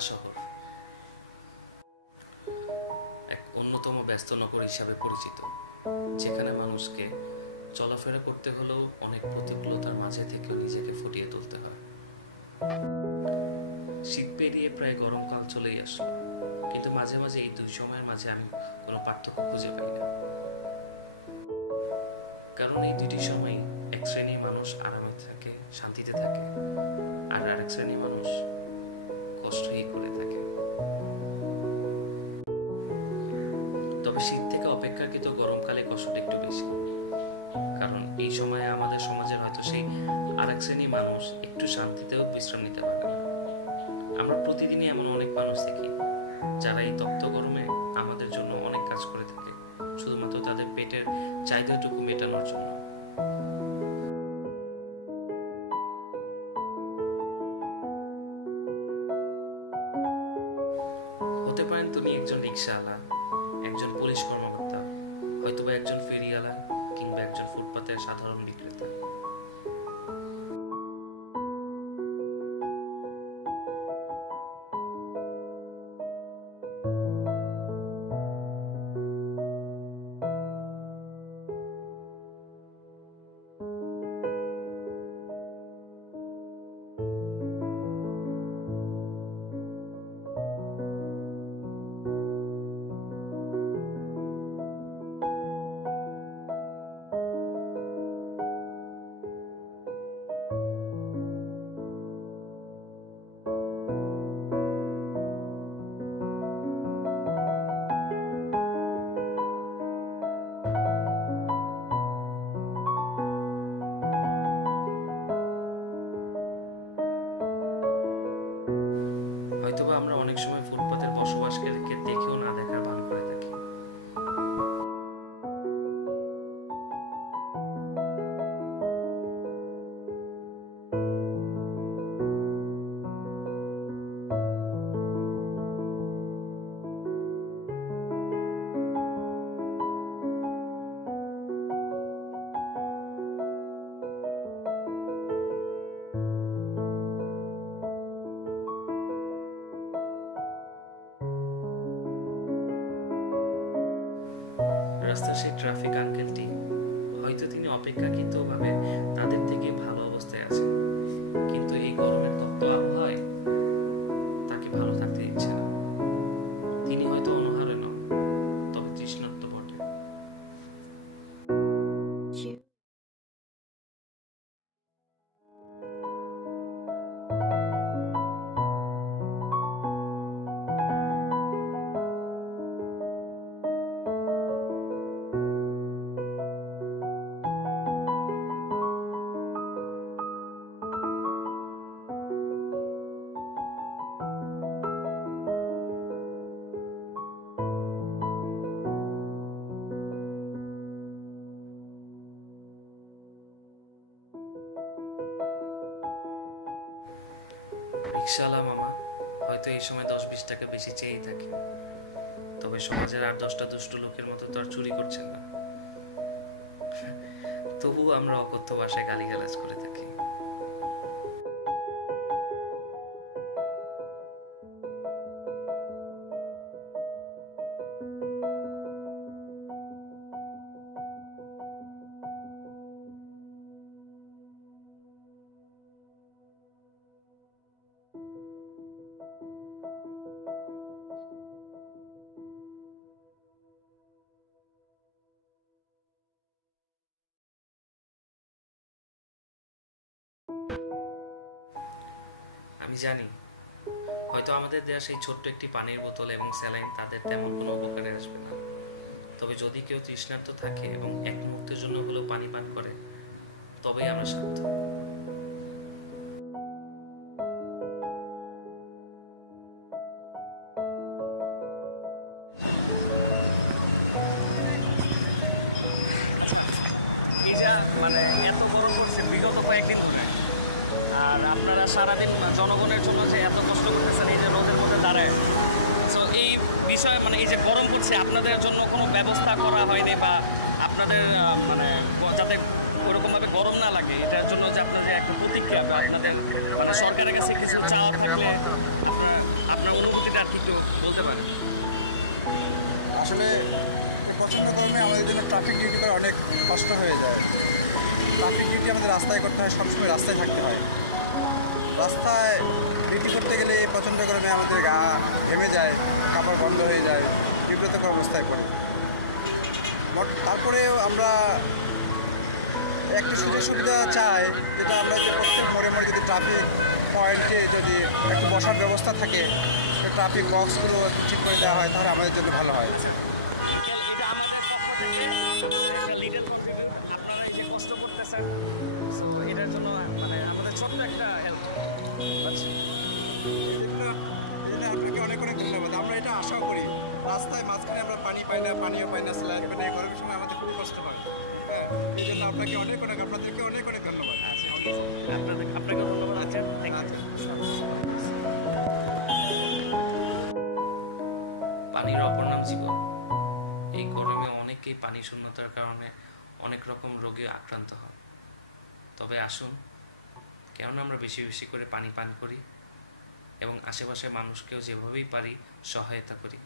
ঢাকা শহর এক অন্যতম ব্যস্ত নগর হিসাবে পরিচিত, যেখানে মানুষকে চলাফেরা করতে হলেও অনেক প্রতিকূলতার মাঝে থেকেও নিজেকে ফুটিয়ে তুলতে হয়। শীত পেরিয়ে প্রায় গরমকাল চলেই আসলো, কিন্তু মাঝে মাঝে এই দুই সময়ের মাঝে আমি কোনো পার্থক্য খুঁজে পাই না। কারণ এই দুটি সময় এক শ্রেণীর মানুষ আরামে থাকে, শান্তিতে থাকে, আর আরেক শ্রেণীর মানুষ কষ্টই করে থাকে। তবে শীত থেকে অপেক্ষাকৃত গরমকালে কষ্টটা একটু বেশি, কারণ এই সময়ে আমাদের সমাজের হয়তো সেই আরেক শ্রেণীর মানুষ একটু শান্তিতেও বিশ্রাম নিতে পারে না। আমরা প্রতিদিনই এমন অনেক মানুষ দেখি যারা এই তপ্ত গরমে আমাদের জন্য অনেক কাজ করে থাকে, শুধুমাত্র তাদের পেটের চাহিদাটুকু মেটানোর জন্য। হতে পারেন তুমি একজন রিক্সাওয়ালা, একজন পুলিশ কর্মকর্তা, হয়তোবা একজন ফেরিওয়ালা, কিংবা একজন ফুটপাতের সাধারণ বিক্রেতা। হয়তোবা আমরা অনেক সময় ফুটপাতের বসবাসকারীকে দেখেও না দেখার ভান করে থাকি। রাস্তার সেই ট্রাফিক আঙ্কেলটি, হয়তো তিনি অপেক্ষাকৃতভাবে তাদের থেকে ভালো অবস্থায় আছেন, কিন্তু এই গরমের তপ্ত আবহাওয়ায় তাকে ভালো থাকতে দিচ্ছে না। তিনি হয়তো অনাহারে নন, তবে তৃষ্ণার্ত বটে। রিক্সাওয়ালা মামা হয়তো এই সময় 10-20 টাকা বেশি চেয়েই থাকে, তবে সমাজের আর 10টা দুষ্ট লোকের মতো তো আর চুরি করছেন না। তবুও আমরা অকথ্য ভাষায় গালিগালাজ করে থাকি। আমি জানি হয়তো আমাদের দেয়া সেই ছোট্ট একটি পানির বোতল এবং স্যালাইন তাদের তেমন কোনো উপকারে আসবে না, তবে যদি কেউ তৃষ্ণার্ত থাকে এবং এক মুহূর্তের জন্য হলেও পানি পান করে, তবেই আমরা সার্থক। এই যে মানে এত গরম পড়ছে বিগত কয়েকদিন ধরে, আর আপনারা সারাদিন জনগণের জন্য যে এত কষ্ট করতেছেন এই যে রোদের মধ্যে দাঁড়ায়, সো এই বিষয়ে মানে এই যে গরম পড়ছে আপনাদের জন্য কোনো ব্যবস্থা করা হয়নি, বা আপনাদের মানে যাতে ওরকমভাবে গরম না লাগে এটার জন্য যে আপনাদের একটা প্রতিক্রিয়া বা আপনাদের মানে সরকারের কাছে কিছু চাওয়া থাকলে আপনার আর কি একটু বলতে পারেন? আসলে প্রচণ্ড গরমে আমাদের জন্য ট্রাফিক ডিউটি করা অনেক কষ্ট হয়ে যায়। ট্রাফিক ডিউটি আমাদের রাস্তায় করতে হয়, সবসময় রাস্তায় থাকতে হয়। রাস্তায় ডিউটি করতে গেলে এই প্রচণ্ড গরমে আমাদের গা ঘেমে যায়, কাপড় বন্ধ হয়ে যায়, বিব্রতকর অবস্থায় পড়ে। তারপরেও আমরা একটু সুযোগ সুবিধা চাই, যেটা আমরা যে প্রত্যেক মোড়ে মোড়ে যদি ট্রাফিক পয়েন্টে যদি একটু বসার ব্যবস্থা থাকে, ট্রাফিক বক্সগুলো ঠিক করে দেওয়া হয়, তাহলে আমাদের জন্য ভালো হয়। এটা আমাদের পক্ষ থেকে একটা লিডের কন্ট্রিবিউট, আপনারা এই যে কষ্ট করতেছেন, তো এটার জন্য মানে আমাদের ছোট্ট একটা হেল্প। আচ্ছা, আপনাকে অনেক অনেক ধন্যবাদ। আমরা এটা আশাও করি, রাস্তায় মাঝখানে আমরা পানি পাই না, পানিও পাই না, স্ল্যাগ মানে এই গরমের সময় আমাদের খুব কষ্ট হয়। হ্যাঁ, এই জন্য আপনাদেরকে অনেক অনেক ধন্যবাদ। আপনাকে ধন্যবাদ। আচ্ছা, পানির অপর নাম জীবন। এই গরমে অনেকেই পানি শূন্যতার কারণে অনেক রকম রোগে আক্রান্ত হয়। তবে আসুন, কেননা আমরা বেশি বেশি করে পানি পান করি এবং আশেপাশের মানুষকেও যেভাবেই পারি সহায়তা করি।